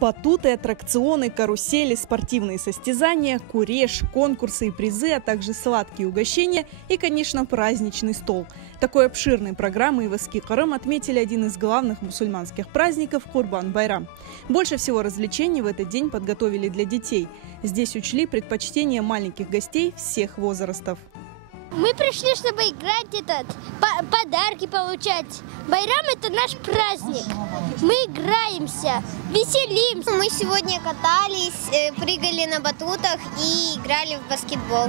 Батуты, аттракционы, карусели, спортивные состязания, куреш, конкурсы и призы, а также сладкие угощения и, конечно, праздничный стол. Такой обширной программой в Эски-Кырым отметили один из главных мусульманских праздников – Курбан-Байрам. Больше всего развлечений в этот день подготовили для детей. Здесь учли предпочтения маленьких гостей всех возрастов. Мы пришли, чтобы играть, подарки получать. Байрам – это наш праздник. Мы играемся, веселимся. Мы сегодня катались, прыгали на батутах и играли в баскетбол.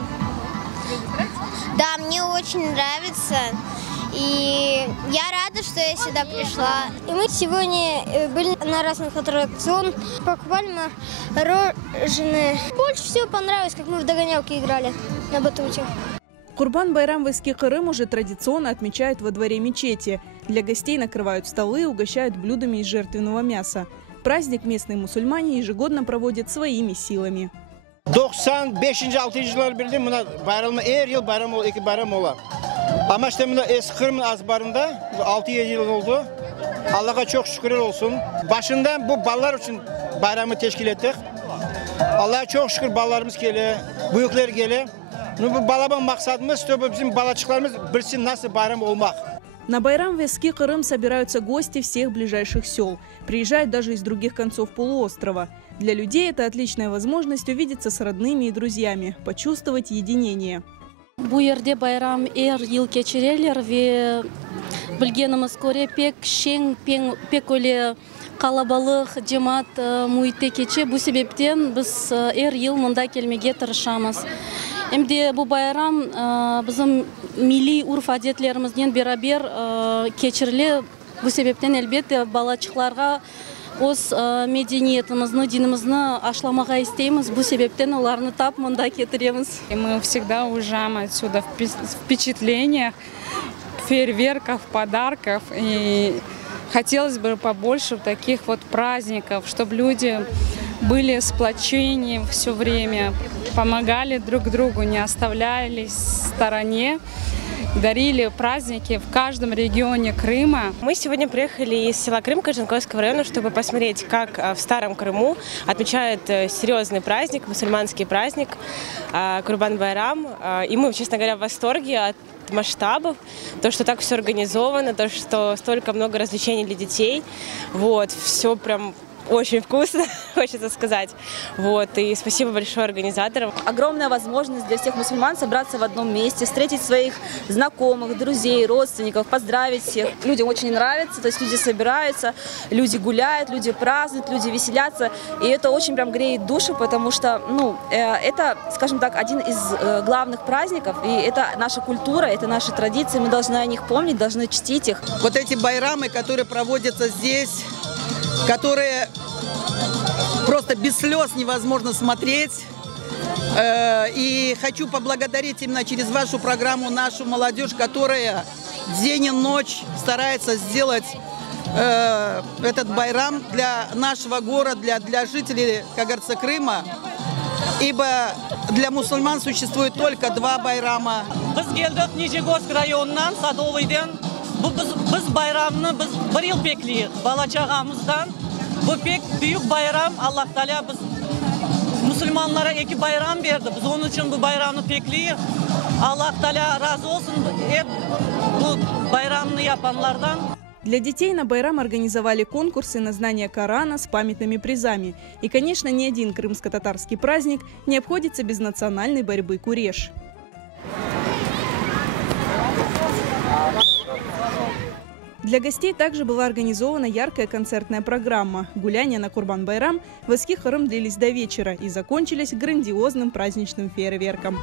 Да, мне очень нравится. И я рада, что я сюда пришла. И мы сегодня были на разных аттракционах, покупали мороженое. Больше всего понравилось, как мы в догонялки играли на батуте. Курбан-Байрам в Эски-Кырым уже традиционно отмечают во дворе мечети. Для гостей накрывают столы и угощают блюдами из жертвенного мяса. Праздник местные мусульмане ежегодно проводят своими силами. 95-6 жылдар берді мына байрамы әр ел байрам ол, екі байрам ола. Ama işte mına Eski-Kırım azbarında 6-7 yıl oldu. Allah'a çok şükürler olsun. Başından bu ballar için bayramı teşkil ettik. Allah'a çok şükür ballarımız geliyor, büyükler geliyor. Bu balabın maksadımız bizim balaçıklarımız bilsin nasıl bayram olmak. На Байрам в Эски-Кырым собираются гости всех ближайших сел. Приезжают даже из других концов полуострова. Для людей это отличная возможность увидеться с родными и друзьями, почувствовать единение. Bu yerde bayram yıl geçirirler ve bilgenimiz göre pek öyle kalabalık cemaat muhitte geçe. Bu sebepten biz yıl mında gelmeye tırışamız. Hem de bu bayram bizim milli urf adetlerimizden beraber geçirilir. Bu sebepten elbette balaçıklarga Öz medeniyetimizni, dinimizni ашламаға isteyimiz. Bu sebepten onlarını tap mında getiremiz. Мы всегда уезжаем отсюда в впечатлениях, фейерверков, подарков. И хотелось бы побольше таких вот праздников, чтобы люди были сплоченнее все время, помогали друг другу, не оставлялись в стороне. Дарили праздники в каждом регионе Крыма. Мы сегодня приехали из села Крым Кожанковского района, чтобы посмотреть, как в Старом Крыму отмечают серьезный праздник, мусульманский праздник Курбан-Байрам. И мы, честно говоря, в восторге от масштабов, то, что так все организовано, то, что столько много развлечений для детей. Вот, все прям очень вкусно, хочется сказать. Вот, и спасибо большое организаторам. Огромная возможность для всех мусульман собраться в одном месте, встретить своих знакомых, друзей, родственников, поздравить всех. Людям очень нравится, то есть люди собираются, люди гуляют, люди празднуют, люди веселятся. И это очень прям греет душу, потому что, это, скажем так, один из главных праздников. И это наша культура, это наши традиции, мы должны о них помнить, должны чтить их. Вот эти байрамы, которые проводятся здесь, которые просто без слез невозможно смотреть. И хочу поблагодарить именно через вашу программу нашу молодежь, которая день и ночь старается сделать этот байрам для нашего города, для жителей, как говорится, Крыма. Ибо для мусульман существует только два байрама. Biz bayramını bir yıl bekliyoruz. Balaçağımızdan bu pek büyük bayram. Allah Teala biz Müslümanlara iki bayram verdi. Biz onun için bu bayramı bekliyoruz. Allah Teala razı olsun bu bayramını yapanlardan. Для детей на Байрам организовали конкурсы на знание Корана с памятными призами. И, конечно, ни один крымско-татарский праздник не обходится без национальной борьбы куреш. Для гостей также была организована яркая концертная программа. Гуляния на Курбан-Байрам в Эски-Кырым длились до вечера и закончились грандиозным праздничным фейерверком.